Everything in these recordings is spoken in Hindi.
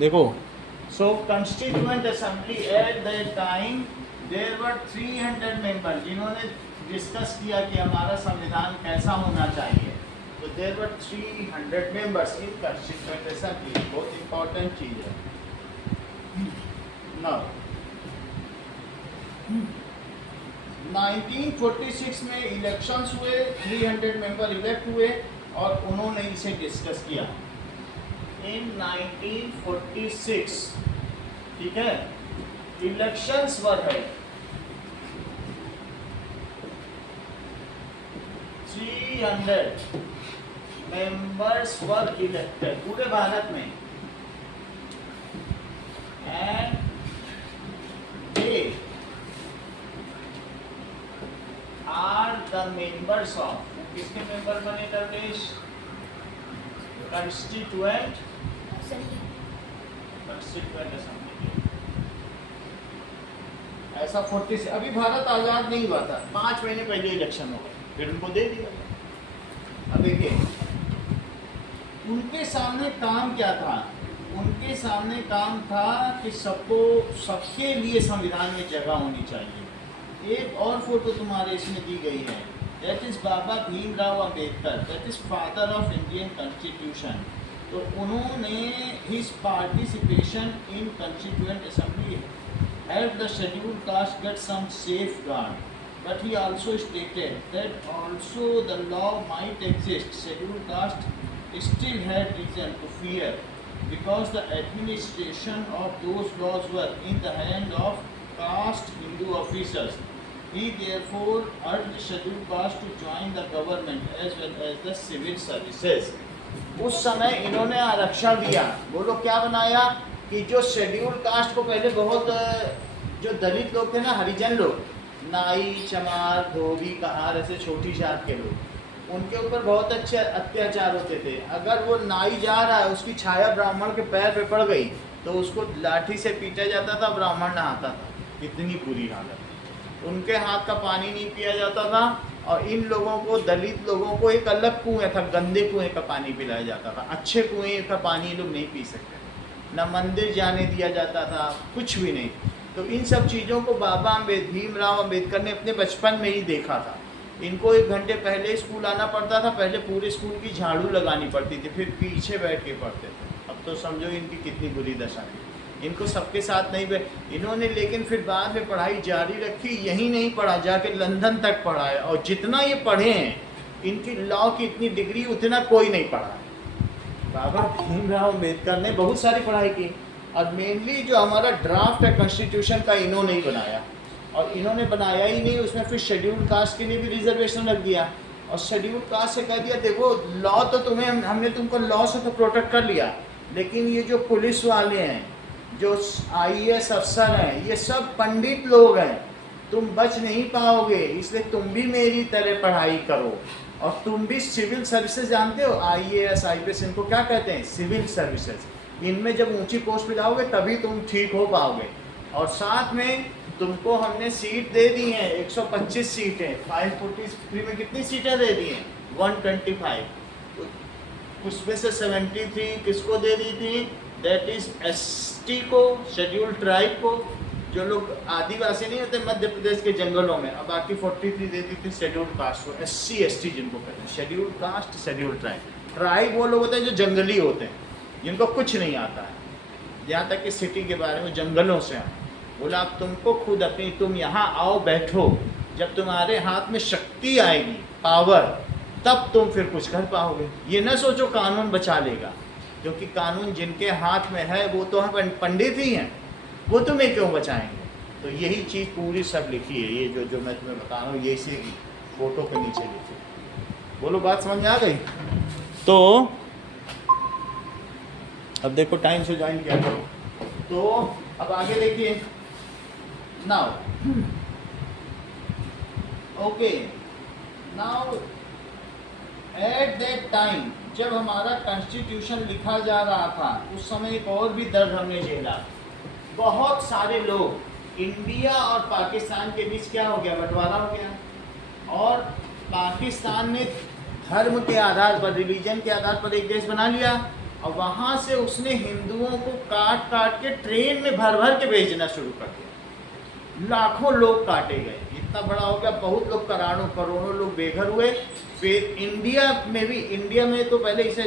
देखो, so constituent assembly at that time there were 300 member जिन्होंने डिस्कस किया कि हमारा संविधान कैसा होना चाहिए। तो there were 300 members in constituent assembly. बहुत इंपॉर्टेंट चीज़ है। नाउ 1946 में इलेक्शंस हुए, 300 मेंबर इलेक्ट हुए और उन्होंने इसे डिस्कस किया इन 1946। ठीक है, इलेक्शंस वर है 300 मेंबर्स वर इलेक्टेड पूरे भारत में and they are the members of, किसके मेंबर बने दरवेश? Constituent assembly. ऐसा 40 अभी भारत आजाद नहीं हुआ था, 5 महीने पहले इलेक्शन हो गए, फिर उनको दे दिया। अब देखिए उनके सामने काम क्या था? उनके सामने काम था कि सबको, सबके लिए संविधान में जगह होनी चाहिए। एक और फोटो तुम्हारे इसमें दी गई है, that is Baba Bhimrao Ambedkar, that is father of Indian constitution. तो उन्होंने his participation in constituent assembly helped the scheduled caste get some safeguard, but he also stated that also the law might exist. Scheduled caste still had reason to fear because the administration of those laws were in the hand of caste Hindu officers. He therefore urged scheduled caste to join the government as well as the civil services. उस समय इन्होंने आरक्षण दिया। वो लोग क्या बनाया कि जो शेड्यूल कास्ट को पहले बहुत, जो दलित लोग थे ना, हरिजन लोग, नाई, चमार, धोबी, कहार, ऐसे छोटी जात के लोग, उनके ऊपर बहुत अच्छे अत्याचार होते थे। अगर वो नाई जा रहा है, उसकी छाया ब्राह्मण के पैर पे पड़ गई तो उसको लाठी से पीटा जाता था, ब्राह्मण नहाता था। इतनी बुरी हालत। उनके हाथ का पानी नहीं पिया जाता था और इन लोगों को, दलित लोगों को एक अलग कुएं था, गंदे कुएं का पानी पिलाया जाता था। अच्छे कुएं का पानी ये लोग नहीं पी सकते, न मंदिर जाने दिया जाता था, कुछ भी नहीं। तो इन सब चीज़ों को बाबा भीमराव अंबेडकर ने अपने बचपन में ही देखा था। इनको 1 घंटे पहले स्कूल आना पड़ता था, पहले पूरे स्कूल की झाड़ू लगानी पड़ती थी, फिर पीछे बैठ के पढ़ते थे। अब तो समझो इनकी कितनी बुरी दशा है। इनको सबके साथ नहीं इन्होंने, लेकिन फिर बाद में पढ़ाई जारी रखी। यही नहीं पढ़ा, जाके लंदन तक पढ़ा है। और जितना ये पढ़े हैं, इनकी लॉ की इतनी डिग्री उतना कोई नहीं पढ़ा है। बाबा भीमराव अम्बेडकर ने बहुत सारी पढ़ाई की और मेनली जो हमारा ड्राफ्ट है कॉन्स्टिट्यूशन का, इन्होंने ही बनाया। और इन्होंने बनाया ही नहीं, उसमें फिर शेड्यूल कास्ट के लिए भी रिजर्वेशन रख दिया। और शेड्यूल कास्ट से कह दिया, देखो लॉ तो तुम्हें, हमने तुमको लॉ से तो प्रोटेक्ट कर लिया, लेकिन ये जो पुलिस वाले हैं, जो IAS अफसर हैं, ये सब पंडित लोग हैं, तुम बच नहीं पाओगे, इसलिए तुम भी मेरी तरह पढ़ाई करो। और तुम भी सिविल सर्विसेज जानते हो, IAS IPS इनको क्या कहते हैं? Civil services. इनमें जब ऊंची पोस्ट पे जाओगे तभी तुम ठीक हो पाओगे। और साथ में तुमको हमने सीट दे दी हैं, 125 सीटें, 543 में कितनी सीटें दे दी हैं? 125। उसमें से 73 किसको दे दी थी? दैट इज ST को, शेड्यूल ट्राइब को, जो लोग आदिवासी नहीं होते मध्य प्रदेश के जंगलों में। अब बाकी 43 दे दी थी शेड्यूल कास्ट को, SC ST जिनको कहते हैं, schedule caste, schedule tribe. Tribe वो लोग होते हैं जो जंगली होते हैं, जिनको कुछ नहीं आता है, यहाँ तक कि सिटी के बारे में, जंगलों से आए। बोला अब तुमको खुद अपनी, तुम यहाँ आओ, बैठो, जब तुम्हारे हाथ में शक्ति आएगी, पावर, तब तुम फिर कुछ कर पाओगे। ये न सोचो कानून बचा लेगा, क्योंकि कानून जिनके हाथ में है वो तो हम पंडित ही हैं, वो तुम्हें क्यों बचाएंगे। तो यही चीज़ पूरी सब लिखी है, ये जो मैं तुम्हें बता रहा हूँ, ये इसी फोटो के नीचे लिखी। बोलो बात समझ में आ गई? तो अब देखो टाइम से ज्वाइन किया करो। तो अब आगे देखिए, now okay, now at that time जब हमारा कॉन्स्टिट्यूशन लिखा जा रहा था, उस समय एक और भी दर्द हमने झेला। बहुत सारे लोग, इंडिया और पाकिस्तान के बीच क्या हो गया? बंटवारा हो गया। और पाकिस्तान ने धर्म के आधार पर, रिलीजन के आधार पर एक देश बना लिया, और वहाँ से उसने हिंदुओं को काट काट के ट्रेन में भर भर के भेजना शुरू कर दिया। लाखों लोग काटे गए, इतना बड़ा हो गया, बहुत लोग करोड़ों करोड़ों लोग बेघर हुए। फिर इंडिया में तो पहले इसे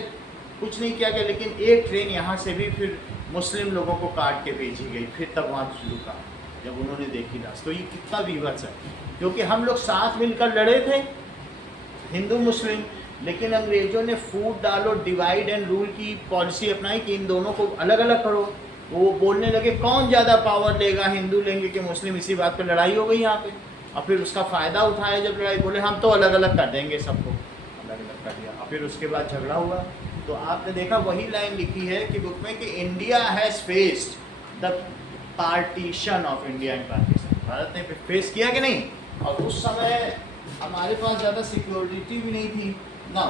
कुछ नहीं किया गया, लेकिन एक ट्रेन यहाँ से भी फिर मुस्लिम लोगों को काट के भेजी गई, फिर तब वहाँ शुरू कहा जब उन्होंने देखी लाश। तो ये कितना विवश है, क्योंकि हम लोग साथ मिलकर लड़े थे हिंदू मुस्लिम, लेकिन अंग्रेजों ने फूट डालो डिवाइड एंड रूल की पॉलिसी अपनाई कि इन दोनों को अलग अलग करो। वो बोलने लगे कौन ज़्यादा पावर लेगा, हिंदू लेंगे कि मुस्लिम, इसी बात पर लड़ाई हो गई यहाँ पे। और फिर उसका फ़ायदा उठाया जब लड़ाई, बोले हम तो अलग अलग कर देंगे, सबको अलग अलग कर दिया। और फिर उसके बाद झगड़ा हुआ। तो आपने देखा वही लाइन लिखी है कि बुक में कि India has faced the partition of India and Pakistan. Bharat ने फेस किया कि नहीं? और उस समय हमारे पास ज़्यादा सिक्योरिटी भी नहीं थी ना,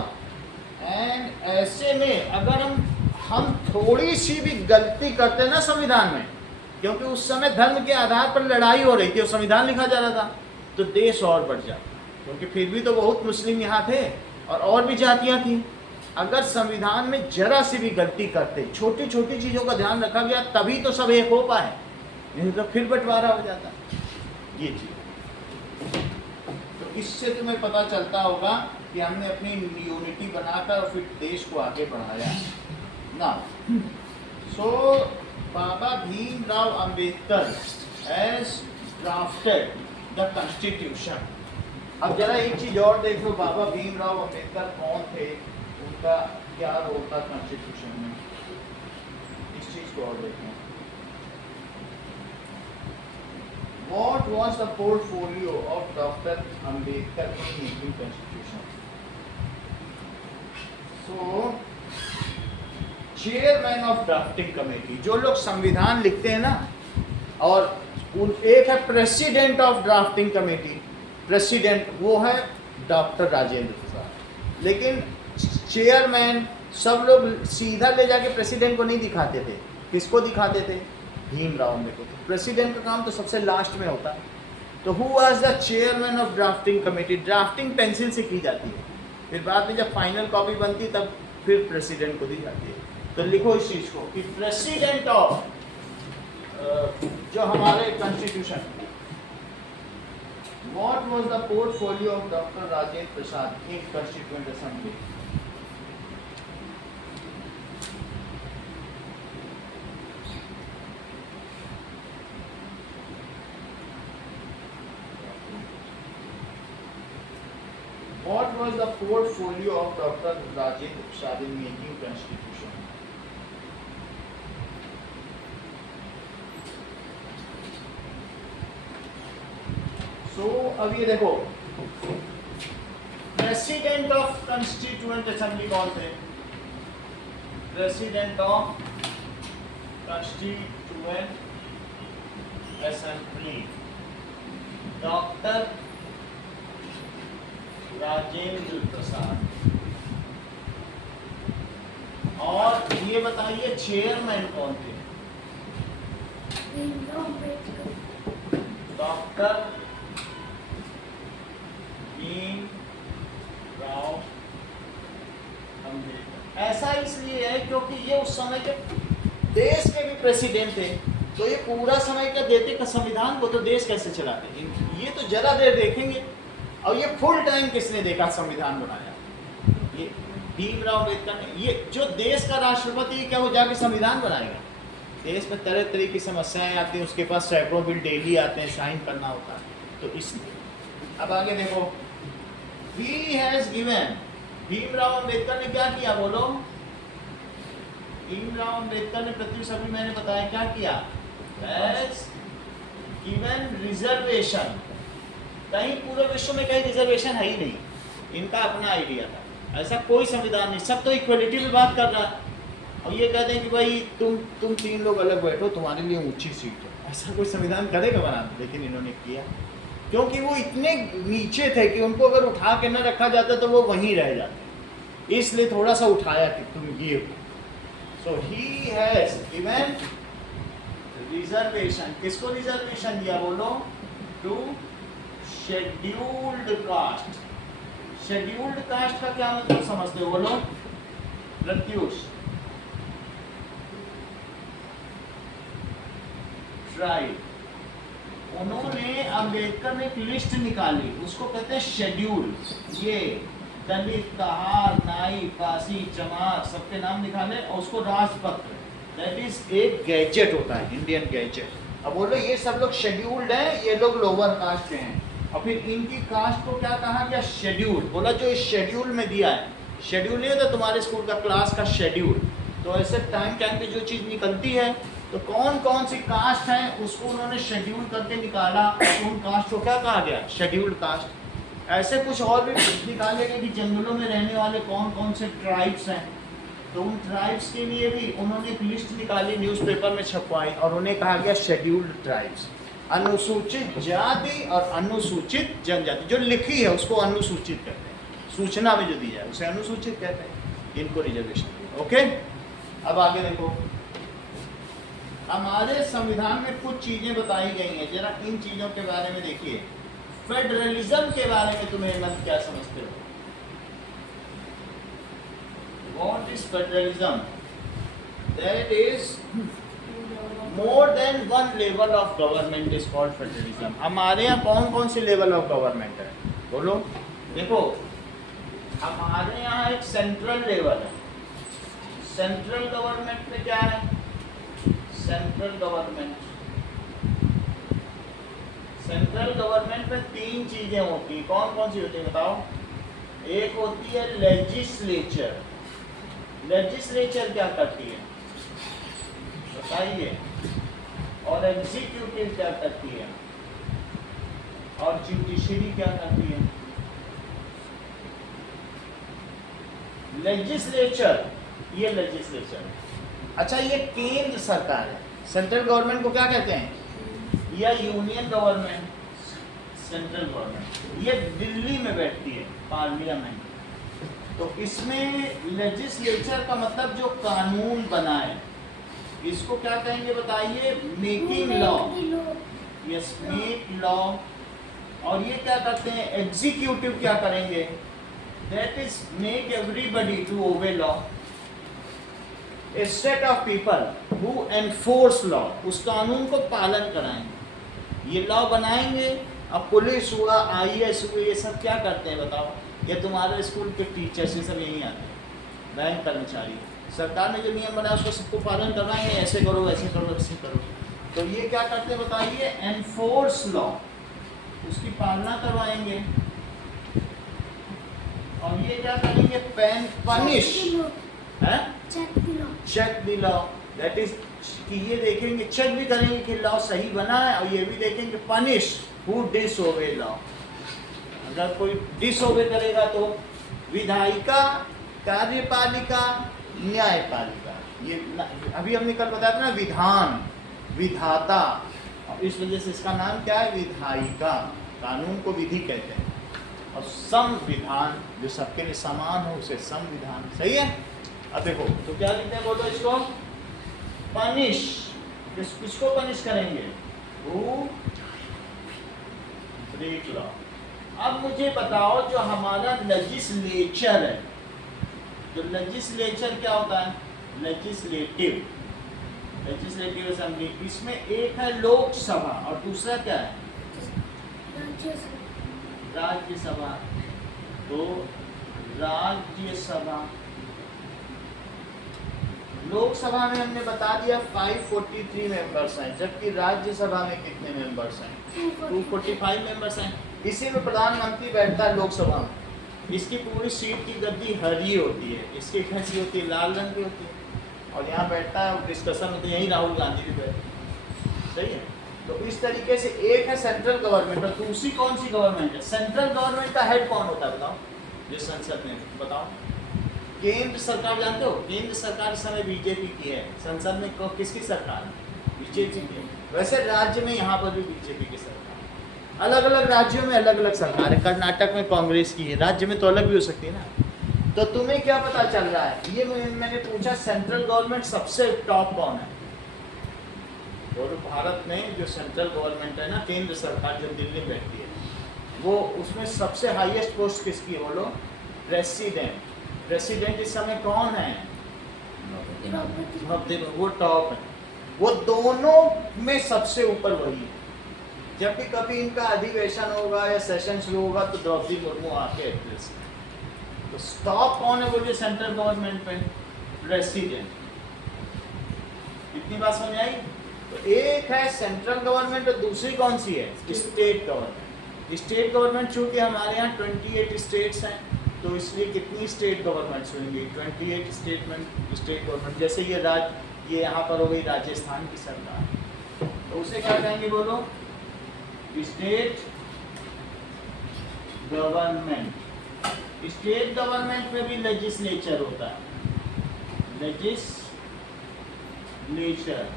एंड ऐसे में अगर हम थोड़ी सी भी गलती करते ना संविधान में, क्योंकि उस समय धर्म के आधार पर लड़ाई हो रही थी और संविधान लिखा जा रहा था, तो देश और बढ़ जाता, क्योंकि फिर भी तो बहुत मुस्लिम यहाँ थे और भी जातियाँ थी। अगर संविधान में जरा सी भी गलती करते, छोटी छोटी चीज़ों का ध्यान रखा गया, तभी तो सब एक हो पाए, नहीं तो फिर बंटवारा हो जाता। ये चीज़ तो इससे तुम्हें पता चलता होगा कि हमने अपनी यूनिटी बनाकर और फिर देश को आगे बढ़ाया ना। So Baba Bhimrao Ambedkar has drafted the constitution. अब जरा एक चीज और देख लो, बाबा भीमराव अंबेडकर कौन थे, उनका क्या रोल था कॉन्स्टिट्यूशन में, इस चीज को और देखें। What was the portfolio of Dr. Ambedkar in making constitution? So, chairman of drafting committee, जो लोग संविधान लिखते हैं ना, और एक है president of drafting committee, president वो है डॉक्टर राजेंद्र प्रसाद, लेकिन चेयरमैन सब लोग सीधा ले जाके प्रेसिडेंट को नहीं दिखाते थे, किसको दिखाते थे? भीमराव अम्बेडकर। प्रेसिडेंट का काम तो सबसे लास्ट में होता है। तो who was the chairman of drafting committee? Drafting pencil से की जाती है, फिर बाद में जब फाइनल कॉपी बनती तब फिर प्रेसिडेंट को दी जाती है। तो लिखो इस चीज़ को कि प्रेसिडेंट ऑफ जो हमारे constitution, what was the portfolio of doctor Rajendra Prasad in constituent assembly? What was the portfolio of Dr. Rajendra Prasad in making constitution? So अब ये देखो, प्रेसिडेंट ऑफ कॉन्स्टिट्यूएंट असेंबली कौन थे? President of constituent assembly doctor Rajendra Prasad. और ये बताइए चेयरमैन कौन थे? डॉक्टर भीमराव अम्बेडकर। ऐसा इसलिए है क्योंकि ये उस समय के देश के भी प्रेसिडेंट थे, तो ये पूरा समय का देते का संविधान को, तो देश कैसे चलाते? ये तो जरा देर देखेंगे। और ये फुल टाइम किसने देखा संविधान बनाया? ये भीमराव अम्बेडकर ने। ये जो देश का राष्ट्रपति क्या हो जाके संविधान बनाएगा? देश में तरह तरह की समस्याएं आती हैं, उसके पास सैकड़ों बिल डेली आते हैं, साइन करना होता है, तो इसलिए। अब आगे देखो, ही हैज गिवन, भीमराव अम्बेडकर ने क्या किया बोलो? भीमराव अम्बेडकर ने पृथ्वी सभी मैंने बताया क्या किया? Has given reservation. कहीं पूरे विश्व में कहीं रिजर्वेशन है ही नहीं, इनका अपना आइडिया था, ऐसा कोई संविधान नहीं। सब तो इक्वलिटी पे बात कर रहा है, और ये कहते हैं कि भाई तुम तीन लोग अलग बैठो, तुम्हारे लिए ऊंची सीट है। ऐसा कोई संविधान करेगा बना? लेकिन इन्होंने किया, क्योंकि वो इतने नीचे थे कि उनको अगर उठा के न रखा जाता तो वो वहीं रह जाते, इसलिए थोड़ा सा उठाया कि तुम ये हो। So he has given reservation. किसको रिजर्वेशन दिया बोलो? To scheduled caste. Scheduled caste का क्या मतलब समझते हो बोलो? प्रत्युष। ट्राइब, उन्होंने अम्बेडकर ने एक लिस्ट निकाली, उसको कहते हैं शेड्यूल। ये दलित, कहार, नाई, पासी, चमार सबके नाम निकाले और उसको राजपत्र, दैट इज एक गैजेट होता है, इंडियन गैजेट। अब बोलो ये सब लोग शेड्यूल्ड हैं, ये लोग लोअर कास्ट के हैं, और फिर इनकी कास्ट को क्या कहा गया, शेड्यूल। बोला जो इस शेड्यूल में दिया है, शेड्यूल नहीं होता तुम्हारे स्कूल का क्लास का शेड्यूल, तो ऐसे टाइम टाइम पे जो चीज़ निकलती है, तो कौन कौन सी कास्ट है उसको उन्होंने शेड्यूल करके निकाला, उन कास्ट को क्या कहा गया, शेड्यूल्ड कास्ट। ऐसे कुछ और भी निकाले गए कि जंगलों में रहने वाले कौन कौन से ट्राइब्स हैं, तो उन ट्राइब्स के लिए भी उन्होंने एक लिस्ट निकाली, न्यूज़पेपर में छपवाई, और उन्हें कहा गया शेड्यूल्ड ट्राइब्स। अनुसूचित जाति और अनुसूचित जनजाति, जो लिखी है उसको अनुसूचित कहते हैं, सूचना में जो दी जाए उसे अनुसूचित कहते हैं, इनको रिजर्वेशन। ओके, अब आगे देखो, हमारे संविधान में कुछ चीजें बताई गई हैं, जरा इन चीजों के बारे में देखिए। फेडरलिज्म के बारे में तुम्हें मत क्या समझते हो, what is federalism? That is more than one level of government is called federalism. हमारे यहाँ कौन कौन सी लेवल ऑफ गवर्नमेंट है, बोलो। देखो, हमारे यहाँ एक सेंट्रल लेवल है, सेंट्रल गवर्नमेंट में क्या है, सेंट्रल गवर्नमेंट में तीन चीजें होती, कौन कौन सी होती है बताओ। एक होती है लेजिस्लेचर, लेजिस्लेचर क्या करती है बताइए, और एग्जीक्यूटिव क्या करती है, और जुडिशरी क्या करती है। लेजिस्लेचर, ये लेजिस्लेचर, अच्छा ये केंद्र सरकार है, सेंट्रल गवर्नमेंट को क्या कहते हैं, या यूनियन गवर्नमेंट, सेंट्रल गवर्नमेंट, ये दिल्ली में बैठती है, पार्लियामेंट। तो इसमें लेजिस्लेचर का मतलब जो कानून बनाए, इसको क्या कहेंगे बताइए, making law, yes make law. और ये क्या करते हैं, एग्जीक्यूटिव क्या करेंगे, that is make everybody to obey law. A set of people who enforce law, उस कानून को पालन कराएंगे, ये लॉ बनाएंगे। अब पुलिस हुआ, IAS हुए, ये सब क्या करते हैं बताओ, ये तुम्हारे स्कूल के टीचर्स ये सब यही आते हैं, बैंक कर्मचारी, सरकार ने जो नियम बनाया उसको सबको पालन करवाएंगे, ऐसे करो वैसे करो वैसे करो। तो ये क्या करते हैं बताइए, एनफोर्स लॉ, उसकी पालना करवाएंगे। और ये क्या करेंगे, पनिश है, check the law, that is कि ये देखेंगे, चेक भी करेंगे कि लॉ सही बना है, और ये भी देखेंगे पनिश हु डिसओबे लॉ, अगर कोई डिसओबे करेगा तो विधायिका, कार्यपालिका, न्यायपालिका, ये अभी हमने कल बताया था ना, विधान, विधाता, और इस वजह से इसका नाम क्या है, विधायिका, कानून को विधि कहते हैं, और संविधान जो सबके लिए समान हो उसे संविधान, सही है। अब देखो तो क्या लिखते हैं, बोलो इसको, पनिश, किसको पनिश करेंगे, हु ब्रेक लॉ। अब मुझे बताओ जो हमारा लेजिस्लेचर है, जो लेजिस्लेचर क्या होता है, लेजिस्लेटिव, लेजिस्लेटिव असेंबली, इसमें एक है लोकसभा और दूसरा क्या है, राज्यसभा। तो राज्यसभा, लोकसभा में हमने बता दिया 543 मेंबर्स हैं, जबकि राज्यसभा में कितने मेंबर्स हैं, 245 मेंबर्स हैं। इसी में प्रधानमंत्री बैठता है लोकसभा में, इसकी पूरी सीट की गद्दी हरी होती है, इसकी कैसी होती है, लाल रंग की होती है, और यहाँ बैठता है, डिस्कशन होती है, यही राहुल गांधी भी बैठते, सही है। तो इस तरीके से एक है सेंट्रल गवर्नमेंट, और दूसरी कौन सी गवर्नमेंट है, सेंट्रल गवर्नमेंट का हेड कौन होता है बताओ, जो संसद में, बताओ। केंद्र सरकार जानते हो, केंद्र सरकार इस समय बीजेपी की है, संसद में किसकी सरकार है, बीजेपी की। वैसे राज्य में यहाँ पर भी बीजेपी की सरकार, अलग अलग राज्यों में अलग अलग सरकार है, कर्नाटक में कांग्रेस की है, राज्य में तो अलग भी हो सकती है ना। तो तुम्हें क्या पता चल रहा है, ये मैंने पूछा सेंट्रल गवर्नमेंट सबसे टॉप कौन है, और भारत में जो सेंट्रल गवर्नमेंट है ना, केंद्र सरकार जो दिल्ली में बैठती है, वो उसमें सबसे हाईएस्ट पोस्ट किसकी है बोलो, प्रेसिडेंट। प्रेसिडेंट इस समय कौन है, वो टॉप है। वो दोनों में सबसे ऊपर वही है। जब भी कभी इनका अधिवेशन होगा या सेशन शुरू होगा तो द्रौपदी मुर्मू आके एड्रेस। तो स्टॉप कौन है बोलिए सेंट्रल गवर्नमेंट पे? प्रेसिडेंट। इतनी बात समझ आई? तो एक है सेंट्रल गवर्नमेंट और दूसरी कौन सी है? State government. स्टेट गवर्नमेंट चूंकि हमारे यहाँ 28 स्टेट्स हैं तो इसलिए कितनी स्टेट गवर्नमेंट्स होंगी? 28 स्टेट गवर्नमेंट। जैसे ये यहाँ पर हो गई राजस्थान की सरकार, तो उसे क्या कहेंगे बोलो? State government. स्टेट गवर्नमेंट में भी लेजिस्लेचर होता है, लेजिस्लेचर।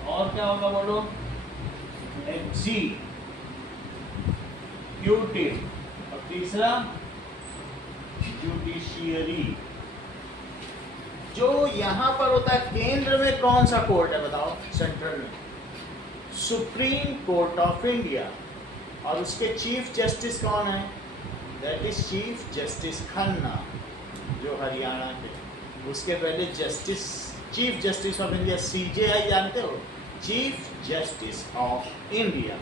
और क्या होगा बोलो? एग्जीक्यूटिव। और तीसरा जुडिशियरी। जो यहां पर होता है केंद्र में कौन सा कोर्ट है बताओ? सेंट्रल में सुप्रीम कोर्ट ऑफ इंडिया। और उसके चीफ जस्टिस कौन है? That is chief justice Khanna, जो हरियाणा के। उसके पहले chief justice of India CJI जानते हो? चीफ जस्टिस ऑफ इंडिया,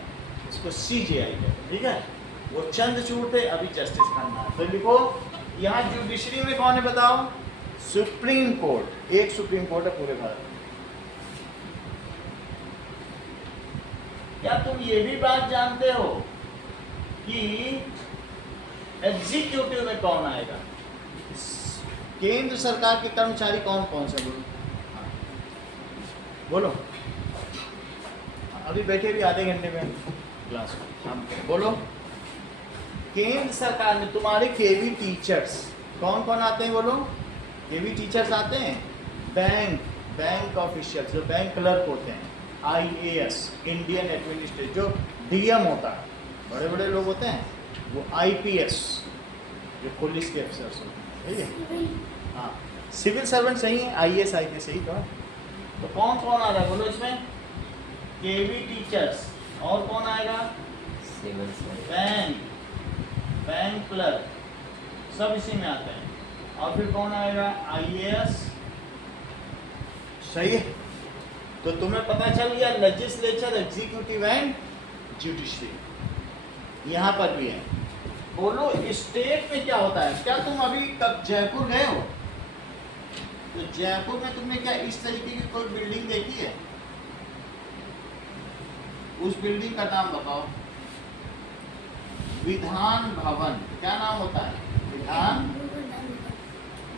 इसको CJI कहते हैं, ठीक है? वो चंद्रचूड़ थे, अभी जस्टिस खन्ना। तो लिखो यहाँ जुडिशरी में कौन है बताओ? Supreme court. एक सुप्रीम कोर्ट है पूरे भारत में। क्या तुम ये भी बात जानते हो कि एग्जीक्यूटिव में कौन आएगा? केंद्र सरकार के कर्मचारी कौन कौन से? बोलो बोलो। अभी बैठे भी आधे घंटे में क्लास में, बोलो। केंद्र सरकार में तुम्हारे केवी टीचर्स कौन कौन आते हैं? बोलो। केवी टीचर्स आते हैं। बैंक ऑफिशियल्स जो बैंक क्लर्क होते हैं, IAS इंडियन एडमिनिस्ट्रेटर जो DM होता है, बड़े बड़े लोग होते हैं, वो IPS जो पुलिस के अफसर्स होते हैं, ठीक है? हाँ, सिविल सर्वेंट सही है, IAS IPS सही तो। तो कौन कौन आ रहा है बोलो इसमें? केवी टीचर्स। और कौन आएगा? बैंक क्लर्क, सब इसी में आते हैं। और फिर कौन आएगा? IAS। सही है? तो तुम्हें पता चल गया लेजिस्लेचर, एग्जीक्यूटिव एंड जुडिशरी यहाँ पर भी है। बोलो स्टेट में क्या होता है? क्या तुम अभी कब जयपुर गए हो? तो जयपुर में तुमने क्या इस तरीके की कोई बिल्डिंग देखी है? उस बिल्डिंग का नाम बताओ। विधान भवन। क्या नाम होता है?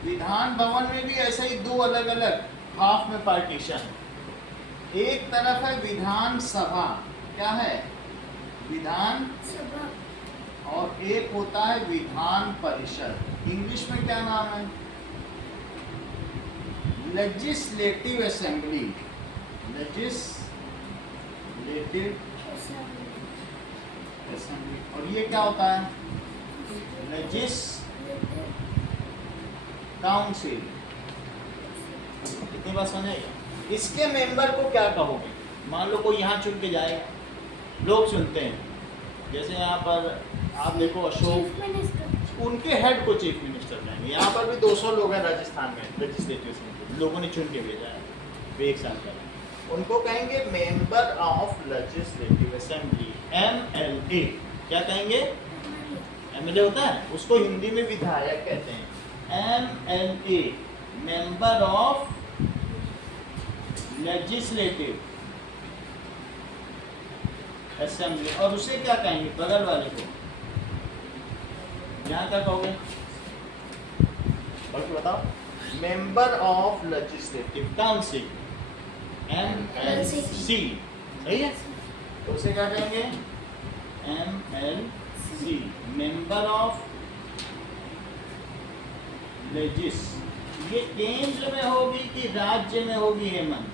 विधान भवन में भी ऐसा ही दो अलग अलग हाफ में पार्टीशन। एक तरफ है विधान सभा। क्या है? विधान सभा। और एक होता है विधान परिषद। इंग्लिश में क्या नाम है? Legislative assembly. Legislative assembly. और ये क्या होता है? काउंसिल। कितनी बात समझेगा? इसके मेंबर को क्या कहोगे? मान लो कोई यहाँ चुन के जाएगा, लोग चुनते हैं, जैसे यहाँ पर आप देखो अशोक, उनके हेड को चीफ मिनिस्टर कहेंगे। यहाँ पर भी 200 लोग हैं राजस्थान में लेजिस्लेटिव असेंबली, लोगों ने चुन के भेजा है, वे एक साल का। उनको कहेंगे member of legislative assembly, MLA। क्या कहेंगे? MLA होता है, उसको हिंदी में विधायक कहते हैं। MLA, member of legislative assembly. और उसे क्या कहेंगे? बगल वाले को यहाँ क्या कहोगे? बल्कि बताओ। Member of legislative council, MLC। सही है? तो उसे क्या कहेंगे? MLC, member of legis. ये केंद्र में होगी कि राज्य में होगी? हेमंत,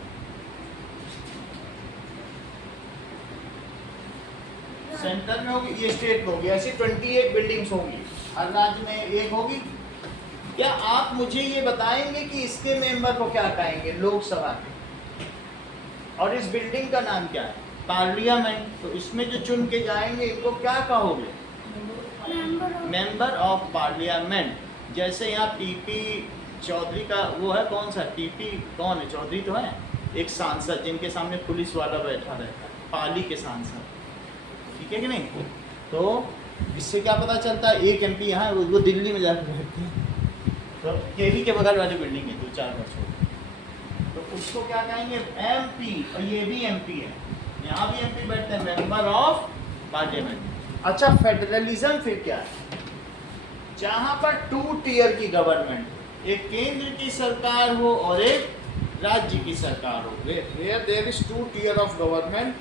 सेंटर में होगी, ये स्टेट में होगी। ऐसी 28 बिल्डिंग्स होंगी, हर राज्य में एक होगी। क्या आप मुझे ये बताएंगे कि इसके मेंबर को क्या कहेंगे? लोकसभा के। और इस बिल्डिंग का नाम क्या है? पार्लियामेंट। तो इसमें जो चुन के जाएंगे इनको क्या कहोगे? Member of parliament. जैसे यहाँ TP चौधरी का वो है, कौन सा TP कौन है? चौधरी तो है, एक सांसद जिनके सामने पुलिस वाला बैठा रहता है, पाली के सांसद, ठीक है कि नहीं। तो इससे क्या पता चलता है, एक एमपी यहाँ वो दिल्ली में जाकर बैठते हैं, तो केवी के बगल वाली बिल्डिंग है 2-4 घर छोड़, तो उसको क्या कहेंगे, एमपी। और ये भी एमपी है, यहाँ भी एमपी बैठते हैं, मेंबर ऑफ पार्लियामेंट। अच्छा, फेडरलिज्म फिर क्या है, जहाँ पर 2 टियर की गवर्नमेंट, एक केंद्र की सरकार हो और एक राज्य की सरकार हो, where there is 2 tier of government,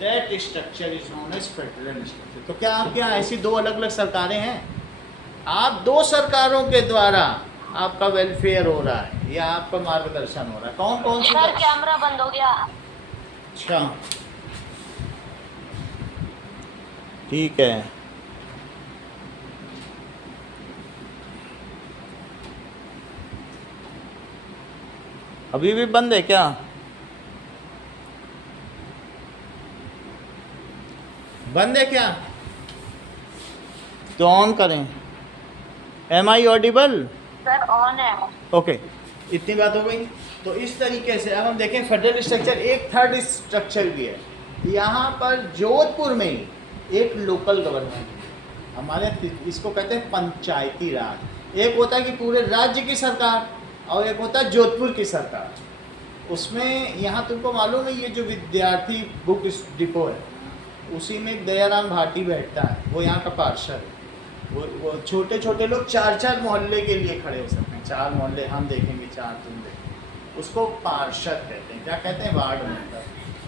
that structure is known as federal structure। तो क्या आपके यहाँ ऐसी 2 अलग अलग सरकारें हैं, आप 2 सरकारों के द्वारा आपका वेलफेयर हो रहा है या आपका मार्गदर्शन हो रहा है, कौन कौन सी। सर कैमरा बंद हो गया। अच्छा ठीक है, अभी भी बंद है क्या, बंद है क्या, तो ऑन करें। Am I audible? Sir on है। ओके, इतनी बात हो गई। तो इस तरीके से अब हम देखें फेडरल स्ट्रक्चर, एक थर्ड स्ट्रक्चर भी है यहाँ पर जोधपुर में ही, एक लोकल गवर्नमेंट, हमारे इसको कहते हैं पंचायती राज। एक होता है कि पूरे राज्य की सरकार और एक होता है जोधपुर की सरकार। उसमें यहाँ तुमको मालूम है, ये जो विद्यार्थी बुक डिपो है उसी में एक दयाराम भाटी बैठता है, वो यहाँ का पार्षद है। वो छोटे छोटे लोग 4-4 मोहल्ले के लिए खड़े हो सकते हैं, 4 मोहल्ले हम देखेंगे, 4 तुम देखेंगे, उसको पार्षद कहते हैं। क्या कहते हैं, वार्ड मेंबर।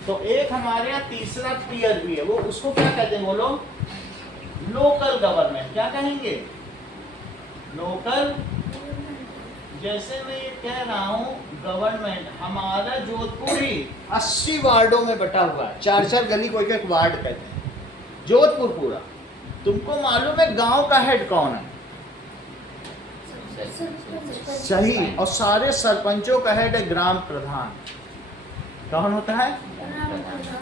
तो एक हमारे यहाँ तीसरा टियर भी है, वो उसको क्या कहते हैं, वो लोग लोकल गवर्नमेंट। क्या कहेंगे, लोकल। जैसे मैं ये कह रहा हूँ गवर्नमेंट, हमारा जोधपुर ही 80 वार्डों में बटा हुआ है, 4-4 गली को एक वार्ड कहते हैं, जोधपुर पूरा। तुमको मालूम है गांव का हेड कौन है, सही, और सारे सरपंचों का हेड है ग्राम प्रधान। कौन होता है,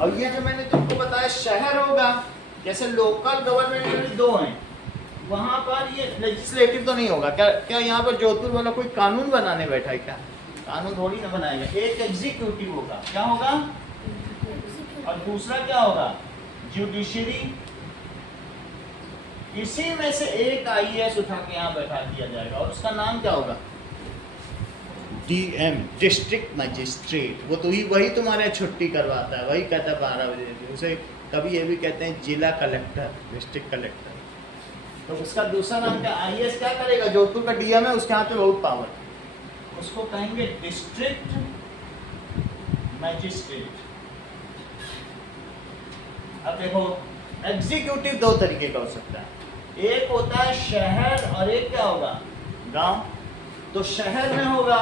और ये जो मैंने तुमको बताया शहर होगा, जैसे लोकल गवर्नमेंट 2 हैं, वहाँ पर ये लेजिस्लेटिव तो नहीं होगा। क्या यहाँ पर जोधपुर वाला कोई कानून बनाने बैठा है क्या, कानून थोड़ी ना बनाएगा। एक एग्जीक्यूटिव होगा, क्या होगा, और दूसरा क्या होगा, जुडिशरी। इसी में से एक आईएएस उठा के यहाँ बैठा दिया जाएगा और उसका नाम क्या होगा, डीएम, डिस्ट्रिक्ट मजिस्ट्रेट। वो तो वही तुम्हारे छुट्टी करवाता है, वही कहता है 12 बजे, उसे कभी ये भी कहते हैं जिला कलेक्टर, डिस्ट्रिक्ट कलेक्टर। तो उसका दूसरा नाम क्या, आईएएस क्या करेगा, जोधपुर का डीएम है, उसके हाथ पे बहुत पावर, उसको कहेंगे डिस्ट्रिक्ट मजिस्ट्रेट। अब देखो एग्जीक्यूटिव 2 तरीके का हो सकता है, एक होता है शहर और एक क्या होगा, गांव। तो शहर में होगा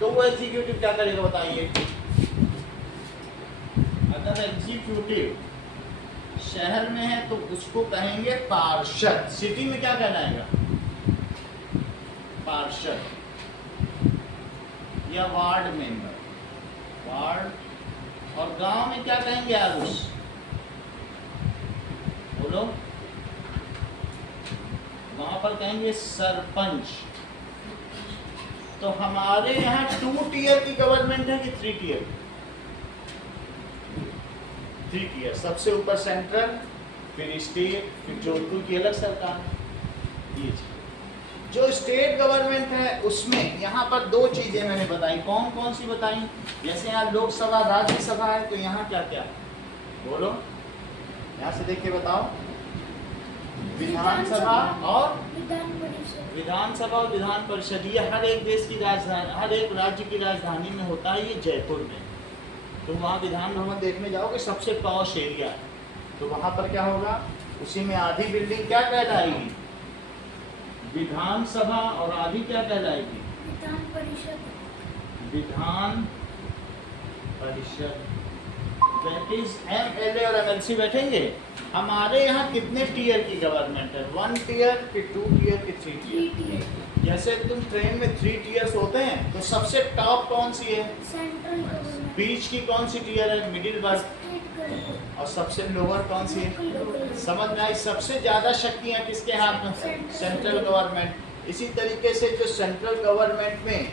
तो वो एग्जीक्यूटिव क्या करेगा बताइए, अगर एग्जीक्यूटिव शहर में है तो उसको कहेंगे पार्षद। सिटी में क्या कहलाएगा, पार्षद या वार्ड मेंबर, वार्ड। और गांव में क्या कहेंगे आरुष, बोलो, वहां पर कहेंगे सरपंच। तो हमारे यहाँ 2 टियर की गवर्नमेंट है कि 3 टियर, 3 टियर। सबसे ऊपर सेंट्रल, फिर स्टेट, फिर जोधपुर की अलग सरकार। ये जो स्टेट गवर्नमेंट है उसमें यहाँ पर 2 चीजें मैंने बताई, कौन कौन सी बताई, जैसे यहाँ लोकसभा राज्यसभा है, तो यहाँ क्या क्या, बोलो, यहाँ से देख के बताओ, विधानसभा और विधान परिषद। ये हर एक देश की राजधानी, हर एक राज्य की राजधानी में होता है, ये जयपुर में। तो वहाँ विधान भवन देखने जाओगे, सबसे पॉश एरिया है, तो वहाँ पर क्या होगा, उसी में आधी बिल्डिंग क्या कहलाएगी, विधानसभा, और आधी क्या कहलाएगी, Vidhan Parishad. That is MLA और एमएलसी बैठेंगे। हमारे यहाँ कितने टीयर की गवर्नमेंट है, 1 टीयर, फिर 2 टीयर, फिर 3 टीयर। जैसे तुम ट्रेन में 3 टीयर्स होते हैं, तो सबसे टॉप कौन सी है, बीच की कौन सी टीयर है, मिडिल वर्ग, और सबसे लोअर कौन सी है। समझ में आई, सबसे ज्यादा शक्तियाँ किसके हाथ में, सेंट्रल गवर्नमेंट। इसी तरीके से जो सेंट्रल गवर्नमेंट में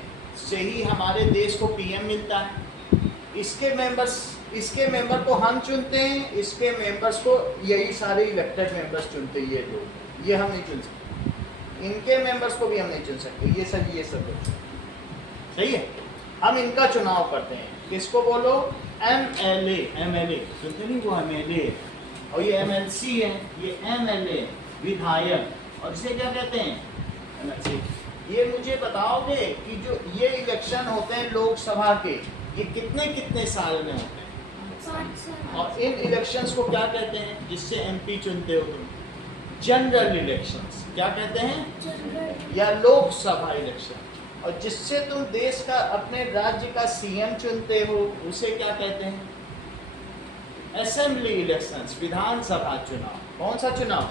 से ही हमारे देश को पीएम मिलता है, इसके मेंबर को हम चुनते हैं, इसके मेंबर्स को यही सारे इलेक्टेड मेंबर्स चुनते हैं। ये लोग, ये हम नहीं चुन सकते, इनके मेंबर्स को भी हम नहीं चुन सकते। ये सब लोग, सही है। हम इनका चुनाव करते हैं, किसको बोलो? एमएलए सुनते नहीं, वो एमएलए, और ये एमएलसी है, ये एमएलए विधायक, और इसे क्या कहते हैं? एमएलसी। ये मुझे बताओगे कि जो ये इलेक्शन होते हैं लोकसभा के, ये कितने कितने साल में होते हैं? और इन इलेक्शंस को क्या कहते हैं जिससे एमपी चुनते हो तुम? General elections. क्या कहते हैं? या लोकसभा इलेक्शन। और जिससे तुम देश का, अपने राज्य का सीएम चुनते हो, उसे क्या कहते हैं? असेंबली इलेक्शंस, विधानसभा चुनाव। कौन सा चुनाव?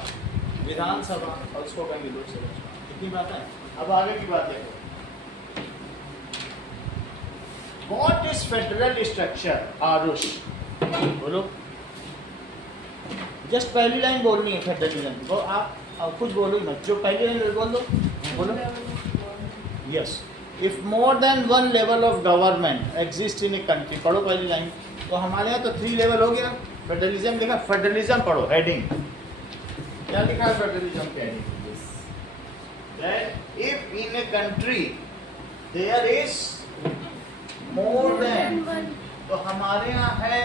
विधानसभा, और उसको कहेंगे लोकसभा चुनाव। कितनी बात है। अब आगे की बात देखो। What is federal structure? Aarush बोलो, जस्ट पहली लाइन बोलनी है फेडरलिज्म। वो आप कुछ बोलो मत, जो पहली लाइन बोल दो, बोलो। Yes, if more than one level of government exist in a country. पढ़ो पहली लाइन। तो हमारे यहाँ तो 3 लेवल हो गया। फेडरलिज्म लिखा, फेडरलिज्म पढ़ो, हेडिंग क्या लिखा है फेडरलिज्म के heading? That if in a country there is more than, तो हमारे यहाँ है,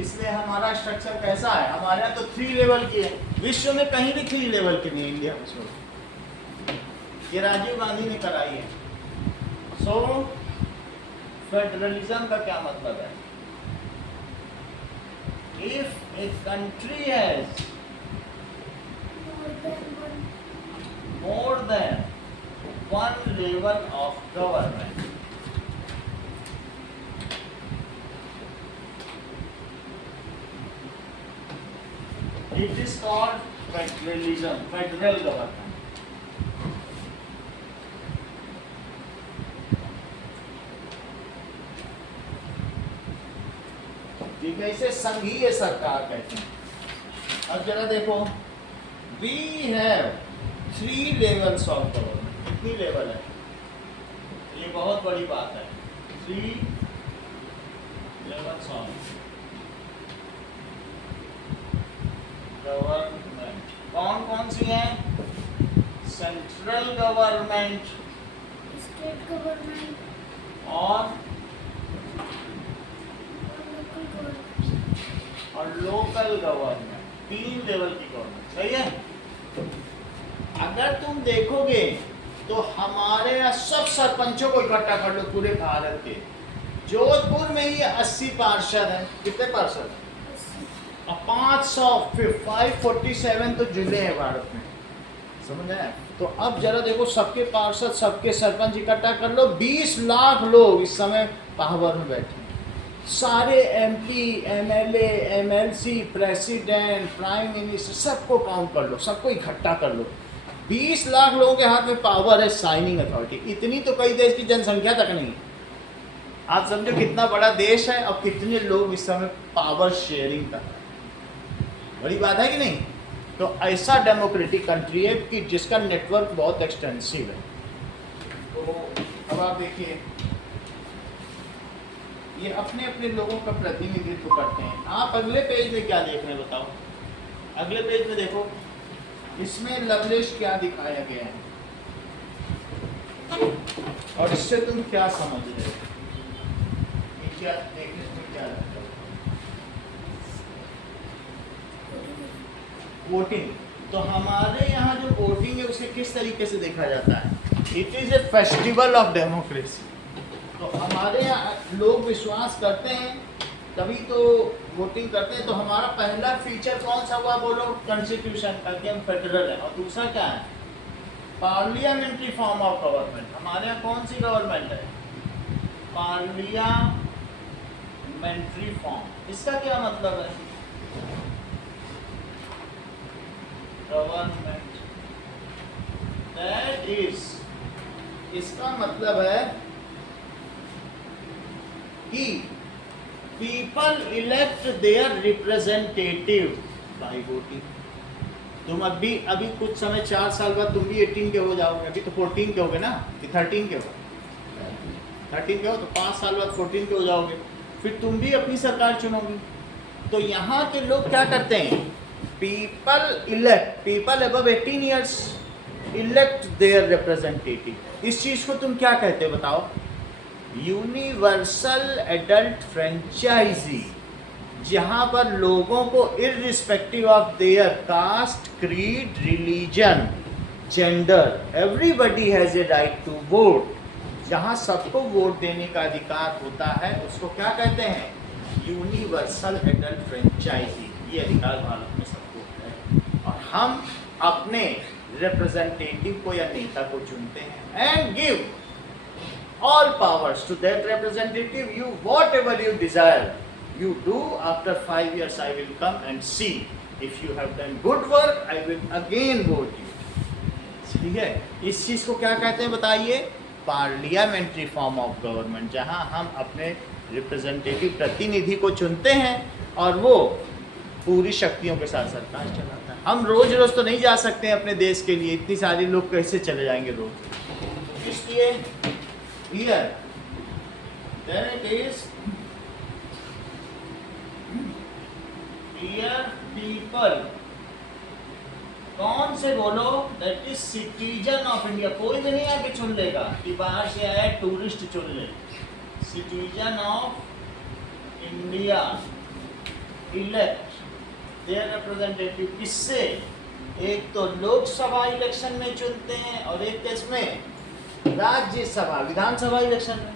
इसलिए हमारा स्ट्रक्चर कैसा है? हमारे यहाँ तो 3 लेवल की है। विश्व में कहीं भी 3 लेवल की नहीं, इंडिया में ये राजीव गांधी ने कराई है। सो फेडरलिज्म का क्या मतलब है? If a country has more than one level of government, it is called federalism, federal government. ठीक है, इसे संघीय सरकार कहते हैं। अब जरा देखो, we have 3 levels of government। कितनी लेवल है? ये बहुत बड़ी बात है। 3 levels of गवर्नमेंट। कौन कौन सी हैं? सेंट्रल गवर्नमेंट, स्टेट गवर्नमेंट और लोकल गवर्नमेंट। 3 लेवल की गवर्नमेंट, सही है। अगर तुम देखोगे तो हमारे यहाँ सब सरपंचों को इकट्ठा कर लो पूरे भारत के, जोधपुर में ही 80 पार्षद हैं। कितने पार्षद? और 547 तो जिले हैं भारत में, समझ आया? तो अब जरा देखो, सबके पार्षद, सबके सरपंच इकट्ठा कर लो। 20 लाख लोग इस समय पावर में बैठे हैं। सारे MP, MLA, MLC, president, prime minister, सबको काउंट कर लो, सबको इकट्ठा कर लो। 20 लाख लोगों के हाथ में पावर है, साइनिंग अथॉरिटी। इतनी तो कई देश की जनसंख्या तक नहीं है। आप समझो कितना बड़ा देश है और कितने लोग इस समय पावर शेयरिंग कर रहे हैं। बड़ी बात है कि नहीं? तो ऐसा डेमोक्रेटिक कंट्री है कि जिसका नेटवर्क बहुत एक्सटेंसिव है। तो अब आप देखिए, ये अपने अपने लोगों का प्रतिनिधित्व करते हैं। आप अगले पेज में क्या देख रहे हैं बताओ? अगले पेज में देखो, इसमें लवलेश क्या दिखाया गया है और इससे तुम क्या समझ रहे हो? क्या देखने में क्या लगता है? वोटिंग। तो हमारे यहाँ जो वोटिंग है उसे किस तरीके से देखा जाता है? It is a festival of democracy. तो हमारे यहाँ लोग विश्वास करते हैं, तभी तो वोटिंग करते हैं। तो हमारा पहला फीचर कौन सा हुआ बोलो? कॉन्स्टिट्यूशन का, कि हम फेडरल है। और दूसरा क्या है? Parliamentary form of government. हमारे यहाँ कौन सी गवर्नमेंट है? Parliamentary form. इसका क्या मतलब है? गवर्नमेंट, दैट इज, इसका मतलब है कि people elect their representative by voting. तुम अभी कुछ समय, 4 साल बाद तुम भी 18 के हो जाओगे। अभी तो 14 के होगे ना, कि 13 के हो? 13 के हो तो 5 साल बाद 14 के हो जाओगे। फिर तुम भी अपनी सरकार चुनोगे। तो यहाँ के लोग क्या करते हैं, people elect, people above 18 years elect their representative. इस चीज को तुम क्या कहते हो बताओ? यूनिवर्सल एडल्ट फ्रेंचाइजी, जहां पर लोगों को irrespective of their caste, creed, religion, gender, everybody has a right to vote, जहां सबको वोट देने का अधिकार होता है, उसको क्या कहते हैं? Universal adult franchise. ये अधिकार भारत में सबको है और हम अपने रिप्रेजेंटेटिव को या नेता को चुनते हैं and give all powers to that representative, you whatever you desire you do. After 5 years I will come and see if you have done good work, I will again vote you. ठीक है, इस चीज को क्या कहते हैं बताइए? पार्लियामेंट्री फॉर्म ऑफ गवर्नमेंट, जहां हम अपने रिप्रेजेंटेटिव प्रतिनिधि को चुनते हैं और वो पूरी शक्तियों के साथ सरकार चलाता है। हम रोज रोज तो नहीं जा सकते हैं अपने देश के लिए, इतनी सारी लोग कैसे चले जाएंगे रोज? इसलिए here there it is Dear people, कौन से बोलो? That is citizen of India. कोई भी नहीं आके चुन लेगा कि बाहर से आया टूरिस्ट चुन ले। Citizen of India elect their representative. किससे? एक तो लोकसभा इलेक्शन में चुनते हैं और एक किसमें? राज्यसभा विधानसभा इलेक्शन में,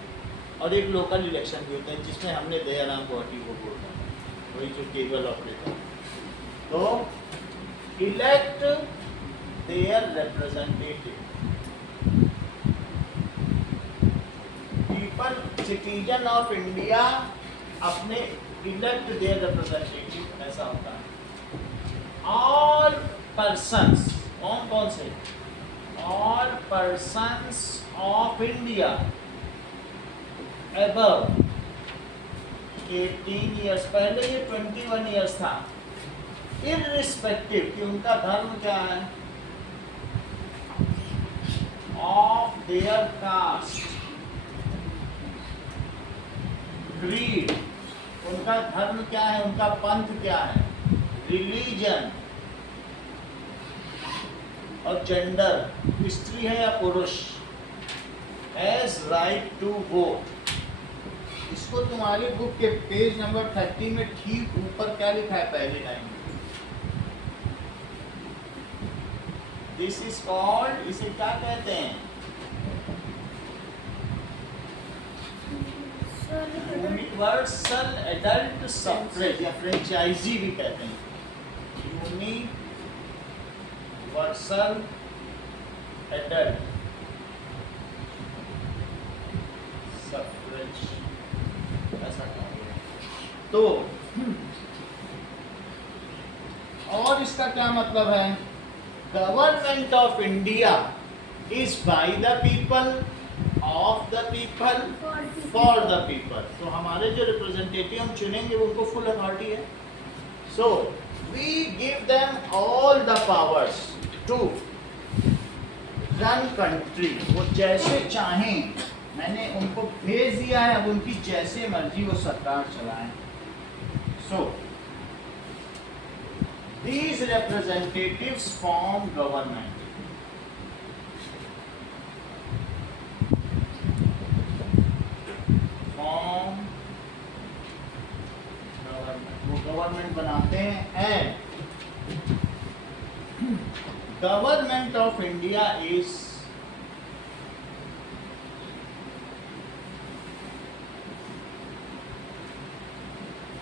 और एक लोकल इलेक्शन भी होते हैं जिसमें हमने दयाराम गौटी को वोट डाला, वही जो केबल ऑपरेटर। तो elect their representative, people citizen of India अपने इलेक्ट देयर रिप्रेजेंटेटिव, ऐसा होता है। ऑल पर्सन्स, कौन कौन से? All persons of India above 18 years, पहले ये 21 ईयर्स था, इररिस्पेक्टिव कि उनका धर्म क्या है, ऑफ देयर कास्ट, क्रीड, उनका धर्म क्या है, उनका पंथ क्या है, रिलीजन, और जेंडर, स्त्री है या पुरुष, हैज राइट टू वोट। इसको तुम्हारी बुक के पेज नंबर 30 में ठीक ऊपर क्या लिखा है पहली लाइन में? दिस इज कॉल्ड, इसे क्या कहते हैं? यूनिवर्सल एडल्ट सफरेज या फ्रेंचाइजी भी कहते हैं। यूनिवर्सल एडल्ट सफरेज, ऐसा कहेंगे। तो और इसका क्या मतलब है? Government of India is by the people, of the people, for the people. तो हमारे जो रिप्रेजेंटेटिव हम चुनेंगे उनको फुल अथॉरिटी है। So we give them all the powers to run country. वो जैसे चाहें, मैंने उनको भेज दिया है, अब उनकी जैसे मर्जी वो सरकार चलाएं। सो these representatives form government. Form government, वो गवर्नमेंट बनाते हैं। And government of India is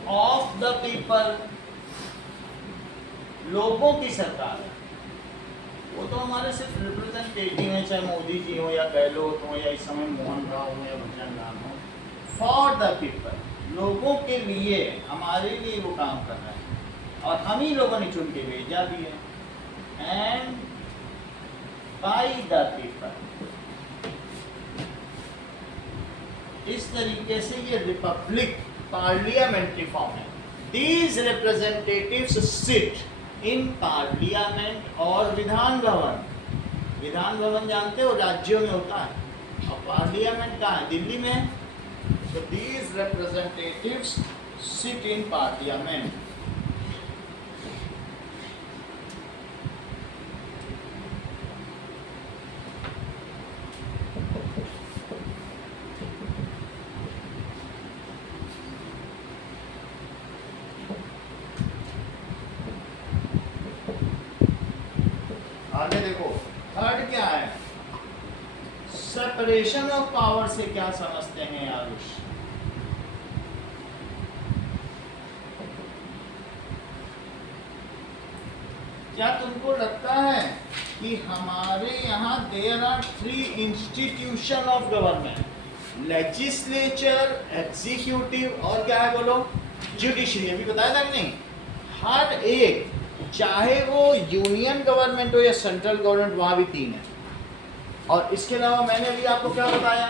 of the people, लोगों की सरकार है। वो तो हमारे सिर्फ रिप्रेजेंटेटिव हैं, चाहे मोदी जी हो या गहलोत हो या इस समय मोहन राव हो या भजन राम हो। फॉर द पीपल, लोगों के लिए, हमारे लिए वो काम कर रहे हैं और हम ही लोगों ने चुन के भेजा भी है। एंड बाय द पीपल, इस तरीके से ये रिपब्लिक पार्लियामेंट्री फॉर्म है। These representatives sit in parliament और विधान भवन। विधान भवन जानते हो राज्यों में होता है, और पार्लियामेंट कहाँ है? दिल्ली में। So these representatives sit in parliament. आगे देखो, थर्ड क्या है? सेपरेशन ऑफ पावर से क्या समझते हैं आरुष? क्या तुमको लगता है कि हमारे यहाँ there are 3 institution of government, legislature, executive और क्या है बोलो, जुडिशरी? अभी बताया था कि नहीं? हर एक, चाहे वो यूनियन गवर्नमेंट हो या सेंट्रल गवर्नमेंट, वहां भी 3 है। और इसके अलावा मैंने अभी आपको क्या बताया,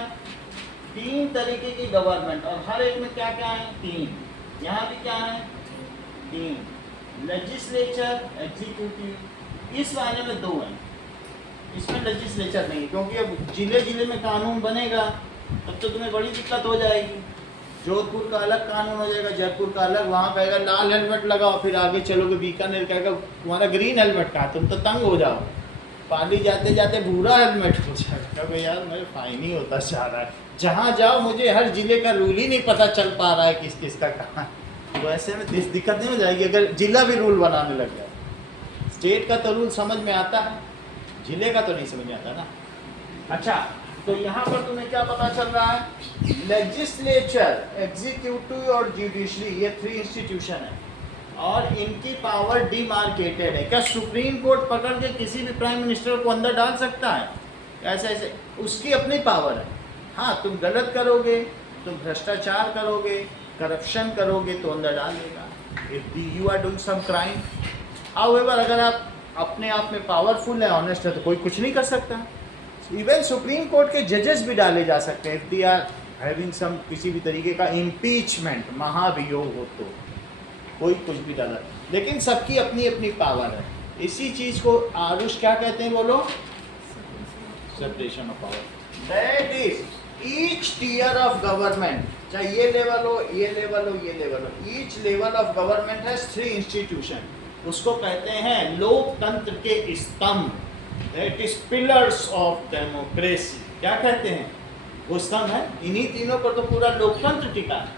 3 तरीके की गवर्नमेंट, और हर एक में क्या क्या है? 3। यहाँ भी क्या है? 3, लेजिस्लेचर, एग्जीक्यूटिव। इस वाले में 2 है, इसमें लेजिस्लेचर नहीं है, क्योंकि अब जिले जिले में कानून बनेगा तब तो तुम्हें बड़ी दिक्कत हो जाएगी। जोधपुर का अलग कानून हो जाएगा, जयपुर का अलग, वहाँ कहेगा लाल हेलमेट लगाओ, फिर आगे चलोगे बीकानेर कहेगा तुम्हारा ग्रीन हेलमेट का, तुम तो तंग हो जाओ। पाली जाते जाते भूरा हेलमेट हो जाएगा, कहोगे यार मेरे फाइन ही होता जा रहा है। जहाँ जाओ मुझे हर जिले का रूल ही नहीं पता चल पा रहा है किस किस का कहाँ। तो ऐसे में दिक्कत नहीं हो जाएगी अगर जिला भी रूल बनाने लग गया। स्टेट का तो रूल समझ में आता है, जिले का तो नहीं समझ में आता ना। अच्छा, तो यहाँ पर तुम्हें क्या पता चल रहा है? लेजिस्लेचर, एग्जीक्यूटिव और जुडिशरी, ये 3 इंस्टीट्यूशन है और इनकी पावर डिमार्केटेड है। क्या सुप्रीम कोर्ट पकड़ के किसी भी प्राइम मिनिस्टर को अंदर डाल सकता है? ऐसे ऐसे उसकी अपनी पावर है। हाँ, तुम गलत करोगे, तुम भ्रष्टाचार करोगे, करप्शन करोगे तो अंदर डाल देगा। If you are doing some crime, however अगर आप अपने आप में पावरफुल है, ऑनेस्ट है, तो कोई कुछ नहीं कर सकता। इवन सुप्रीम कोर्ट के जजेस भी डाले जा सकते हैं if they are having some किसी भी तरीके का इम्पीचमेंट, महाभियोग हो तो कोई कुछ भी डाला। लेकिन सबकी अपनी अपनी पावर है। इसी चीज को आरुष क्या कहते हैं बोलो? Separation of power. That is each tier of government, चाहे ये लेवल हो, ये लेवल हो, ये लेवल हो, each level of government has 3 institution. उसको कहते हैं लोकतंत्र के स्तंभ। That is pillars of democracy. क्या कहते हैं? वो स्तंभ है। इन्हीं तीनों पर तो पूरा लोकतंत्र टिका है।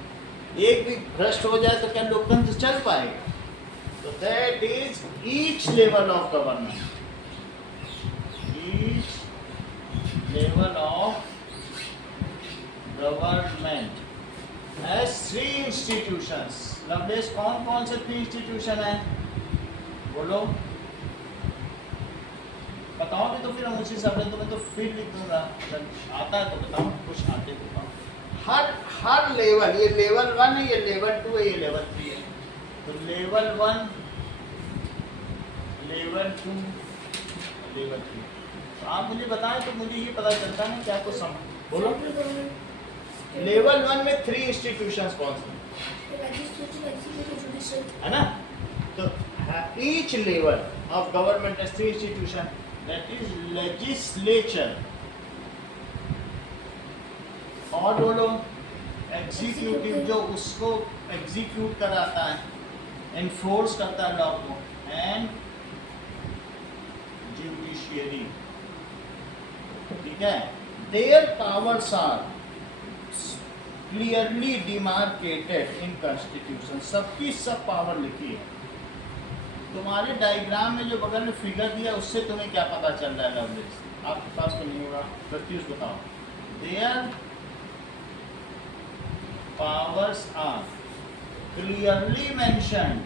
एक भी भ्रष्ट हो जाए तो क्या लोकतंत्र चल पाएगा? तो that is each level of government, each level of government has 3 institutions. Loveless, कौन कौन से 3 इंस्टीट्यूशन है बोलो? बताओगे तो फिर हम उसी हिसाब से, तुम्हें तो फिर लिख दूंगा। आता है तो बताओ, कुछ आते तो बताओ। हर लेवल, ये लेवल 1 है, ये लेवल 2 है, ये लेवल 3 है। तो लेवल 1, लेवल 2, लेवल 3। तो आप मुझे बताएं तो मुझे ये पता चलता है ना क्या कुछ समझ। बोलो, लेवल 1 में 3 इंस्टीट्यूशंस कौन से है ना? तो each level of government has 3 institution. That is legislature, और बोलो एग्जीक्यूटिव, जो उसको एग्जीक्यूट कराता है, एनफोर्स करता है लॉ को, एंड जुडिशियरी। ठीक है, their powers are clearly demarcated in constitution. सबकी सब पावर लिखी है। तुम्हारे डायग्राम में जो बगल में फिगर दिया उससे तुम्हें क्या पता चल रहा है लवलेस? आपके पास तो नहीं होगा, प्रत्युष बताओ। Their powers are clearly mentioned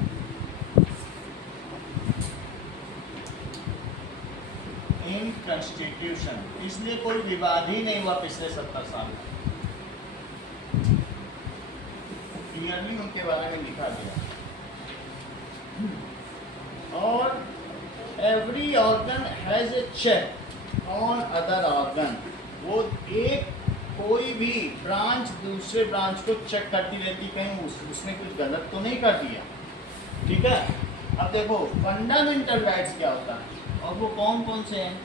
in constitution। इसलिए कोई विवाद ही नहीं हुआ पिछले 70 साल में। क्लियरली उनके बारे में लिखा गया। और every organ has a check on other organ. वो एक कोई भी ब्रांच दूसरे ब्रांच को चेक करती रहती, कहीं उसने कुछ गलत तो नहीं कर दिया। ठीक है, अब देखो फंडामेंटल राइट्स क्या होता है और वो कौन कौन से हैं?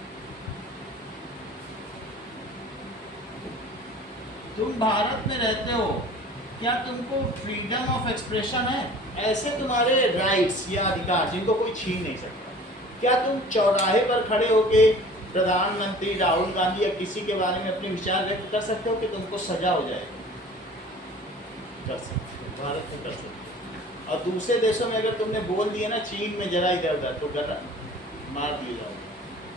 तुम भारत में रहते हो, क्या तुमको फ्रीडम ऑफ एक्सप्रेशन है? ऐसे तुम्हारे राइट्स या अधिकार जिनको कोई छीन नहीं सकता। क्या तुम चौराहे पर खड़े होके प्रधानमंत्री राहुल गांधी या किसी के बारे में अपने विचार व्यक्त कर सकते हो कि तुमको सजा हो जाएगी? कर सकते हो, भारत में कर सकते हो। और दूसरे देशों में अगर तुमने बोल दिया ना, चीन में जरा इधर उधर, तो गला मार दिए जाओगे।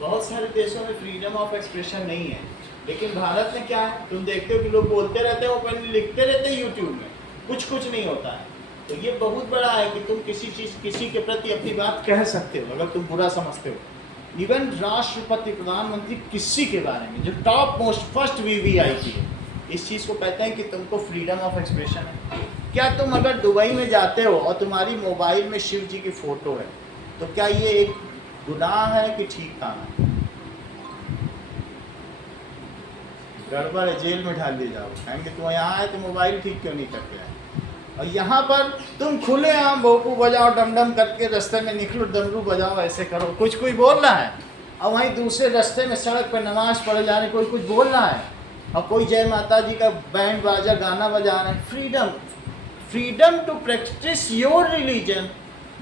बहुत सारे देशों में फ्रीडम ऑफ एक्सप्रेशन नहीं है, लेकिन भारत में क्या है, तुम देखते हो कि लोग बोलते रहते हैं, ओपनली लिखते रहते हैं यूट्यूब में, कुछ नहीं होता है। तो ये बहुत बड़ा है कि तुम किसी के प्रति अपनी बात कह सकते हो अगर तुम बुरा समझते हो। इवन राष्ट्रपति, प्रधानमंत्री, किसी के बारे में जो टॉप मोस्ट फर्स्ट वीवीआईपी है, इस चीज़ को कहते हैं कि तुमको फ्रीडम ऑफ एक्सप्रेशन है। क्या तुम अगर दुबई में जाते हो और तुम्हारी मोबाइल में शिव जी की फोटो है, तो क्या ये एक गुनाह है कि ठीक काम है? गड़बड़ है, जेल में डाल दिए जाओ, कहेंगे तुम यहाँ आए तो मोबाइल ठीक क्यों नहीं करके आए। और यहाँ पर तुम खुले आम भोपू बजाओ, डमडम करके रास्ते में निकलो, डमरू बजाओ, ऐसे करो, कुछ कोई बोल रहा है। और वहीं दूसरे रास्ते में सड़क पर नमाज पढ़े जा रहे, कोई कुछ बोल रहा है, और कोई जय माता जी का बैंड बाजा गाना बजा रहे हैं। Freedom to practise your religion.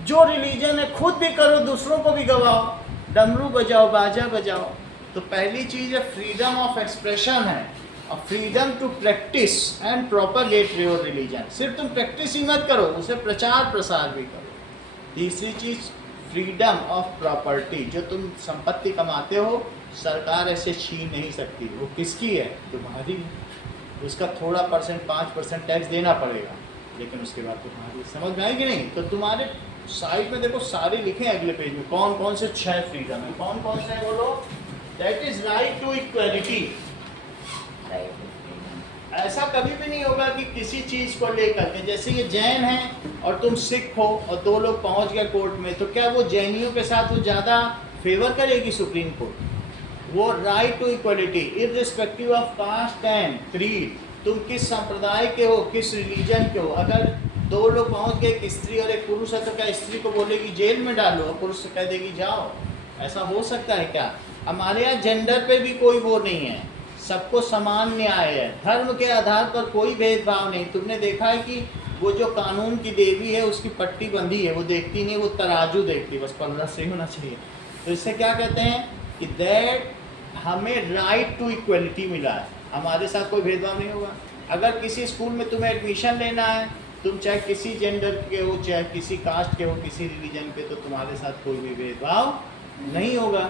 जो रिलीजन है खुद भी करो, दूसरों को भी गवाओ, डमरू बजाओ, बाजा बजाओ। तो पहली चीज़ है फ्रीडम ऑफ एक्सप्रेशन है, और freedom to practise and propagate your religion. सिर्फ तुम प्रैक्टिस ही मत करो, उसे प्रचार प्रसार भी करो। तीसरी चीज़ फ्रीडम ऑफ प्रॉपर्टी। जो तुम संपत्ति कमाते हो, सरकार ऐसे छीन नहीं सकती। वो किसकी है? तुम्हारी। उसका थोड़ा परसेंट 5% टैक्स देना पड़ेगा, लेकिन उसके बाद तुम्हारी। समझ में आएगी नहीं? तो तुम्हारे साइड में देखो सारे लिखे हैं अगले पेज में, कौन कौन से 6 फ्रीडम है, कौन कौन से है बोलो। That is right to equality. ऐसा कभी भी नहीं होगा कि किसी चीज़ को लेकर के, जैसे ये जैन है और तुम सिख हो और 2 लोग पहुंच गए कोर्ट में, तो क्या वो जैनियों के साथ वो ज़्यादा फेवर करेगी सुप्रीम कोर्ट? वो right to equality irrespective of caste and creed. तुम किस संप्रदाय के हो, किस रिलीजन के हो। अगर 2 लोग पहुंच गए, एक स्त्री और एक पुरुष है, तो क्या स्त्री को बोलेगी जेल में डालो और पुरुष से कह देगी जाओ? ऐसा हो सकता है क्या? हमारे यहाँ जेंडर पे भी कोई वो नहीं है, सबको समान न्याय है, धर्म के आधार पर कोई भेदभाव नहीं। तुमने देखा है कि वो जो कानून की देवी है उसकी पट्टी बंधी है, वो देखती नहीं, वो तराजू देखती, बस पल्ला सही होना चाहिए। तो इससे क्या कहते हैं कि दैट हमें राइट टू इक्वलिटी मिला है, हमारे साथ कोई भेदभाव नहीं होगा। अगर किसी स्कूल में तुम्हें एडमिशन लेना है, तुम चाहे किसी जेंडर के हो, चाहे किसी कास्ट के हो, किसी रिलीजन के, तो तुम्हारे साथ कोई भी भेदभाव नहीं होगा।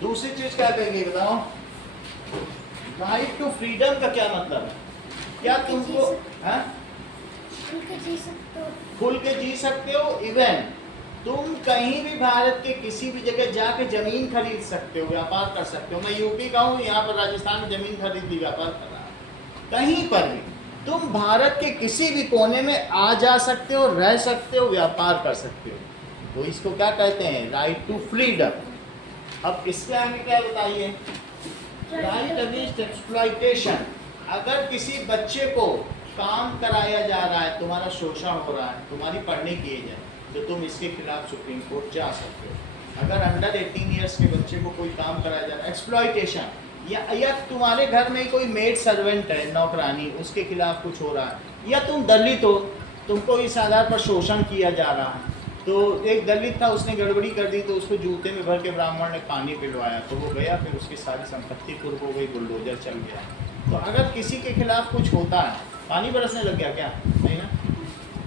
दूसरी चीज़ क्या कहेंगे बताओ? राइट टू फ्रीडम का क्या मतलब है? क्या तुमको खुल के जी सकते हो। इवन तुम कहीं भी भारत के किसी भी जगह जाके जमीन खरीद सकते हो, व्यापार कर सकते हो। मैं यूपी का हूँ, यहाँ पर राजस्थान में जमीन खरीद ली, व्यापार कर रहा हूँ। कहीं पर भी तुम भारत के किसी भी कोने में आ जा सकते हो, रह सकते हो, व्यापार कर सकते हो। तो इसको क्या कहते हैं? Right to freedom. अब इसके आगे क्या बताइए? Right against exploitation. अगर किसी बच्चे को काम कराया जा रहा है, तुम्हारा शोषण हो रहा है, तुम्हारी पढ़ने की एज है, तो तुम इसके खिलाफ सुप्रीम कोर्ट जा सकते हो। अगर अंडर 18 ईयर्स के बच्चे को कोई काम कराया जा रहा है, एक्सप्लॉइटेशन, या तुम्हारे घर में कोई मेड सर्वेंट है, नौकरानी, उसके खिलाफ कुछ हो रहा है, या तुम दलित हो, तुमको इस आधार पर शोषण किया जा रहा है। तो एक दलित था, उसने गड़बड़ी कर दी, तो उसको जूते में भर के ब्राह्मण ने पानी पिलवाया, तो वो गया, फिर उसकी सारी संपत्ति कुर्क हो गई, बुलडोजर चल गया। तो अगर किसी के खिलाफ कुछ होता है, पानी बरसने लग गया क्या? नहीं ना?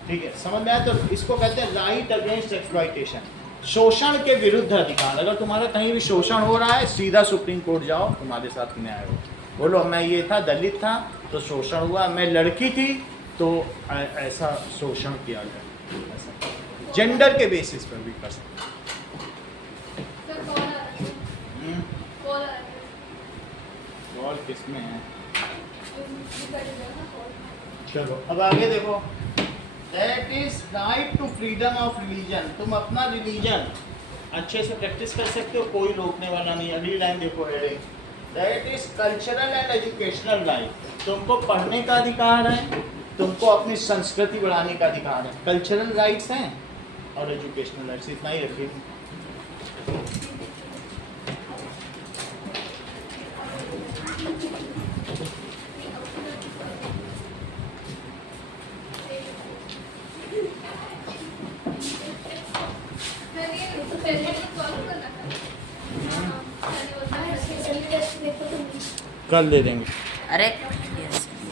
ठीक है, समझ में आया? तो इसको कहते हैं राइट अगेंस्ट एक्सप्लॉइटेशन, शोषण के विरुद्ध अधिकार। अगर तुम्हारा कहीं भी शोषण हो रहा है, सीधा सुप्रीम कोर्ट जाओ, तुम्हारे साथ न्याय हो। बोलो मैं ये था, दलित था तो शोषण हुआ, मैं लड़की थी तो ऐसा शोषण किया गया, ऐसा जेंडर के बेसिस पर भी कर सकते। कॉल किसमें है? चलो अब आगे देखो। That is right to freedom of religion. तुम अपना रिलीजन अच्छे से प्रैक्टिस कर सकते हो, कोई रोकने वाला नहीं। अगली लाइन देखो, that is cultural and educational right. तुमको पढ़ने का अधिकार है, तुमको अपनी संस्कृति बढ़ाने का अधिकार है। कल्चरल राइट्स हैं और एजुकेशनल राइट्स, इतना ही रखिए। कल दे देंगे। अरे